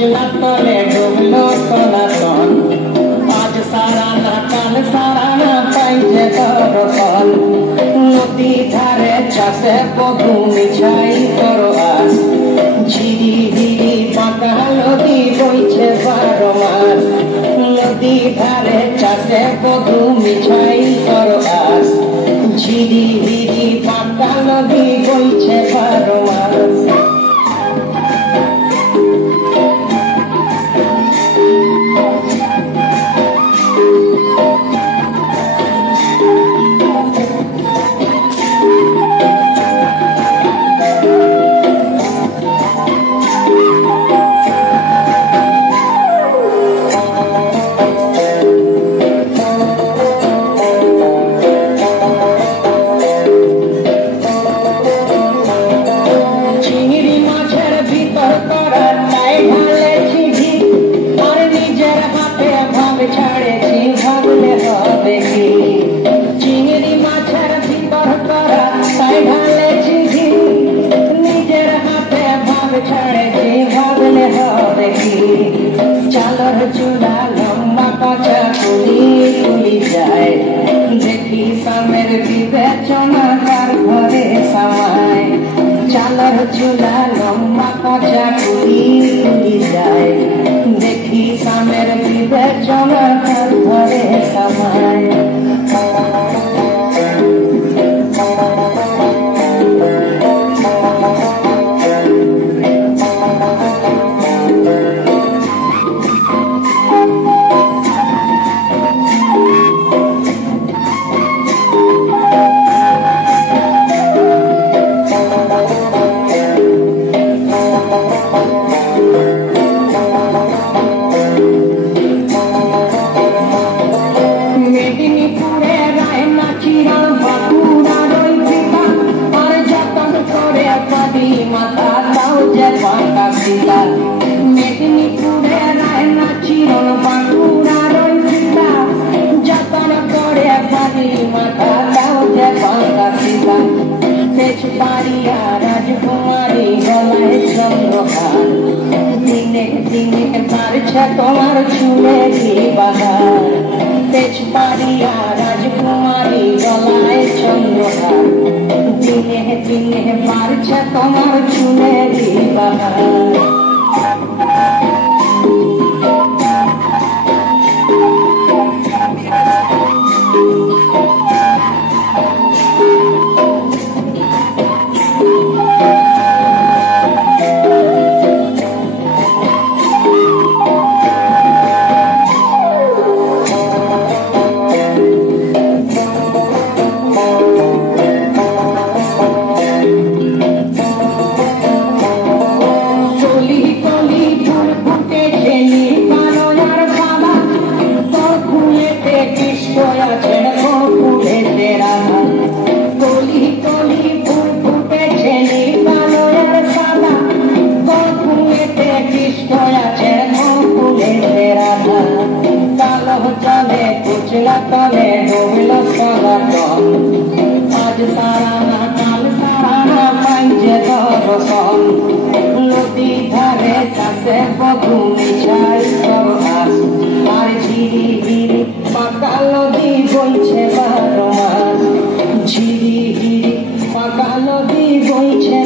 उछला तले डुबलो सनातन आज सारा ना काल सारा ना पाइजे दरकल नदी धारे चाषे बधुमी छाई करो आस झिरी हिरी बाঁকা নদী বইছে 12 মাস नदी धारे चाषे बधुमी छाई करो आस झिरी हिरी बाঁকা नदी বইছে 12 মাস चालर चूड़ा लम्बा काचा कुली जाए देखी सामेर विवेचना तार घरे समाय चालर चूड़ा लम्बा काचा कुली जाए देखी सामेर विवेचना तार घरे समाय তোমার চুলে বাহার তেজপাড়িয়া রাজকুমারী গলায় চন্দ্রহার দিনে দিনে মারছে তোমার চুলে বাহার आज सारा ना काल सारा ना पाइजे दरकल नदी धारे चाषे बधुमी छाई करो आस আর ঝিরি হিরি বাঁকা নদী বইছে 12 মাস ঝিরি হিরি বাঁকা নদী বইছে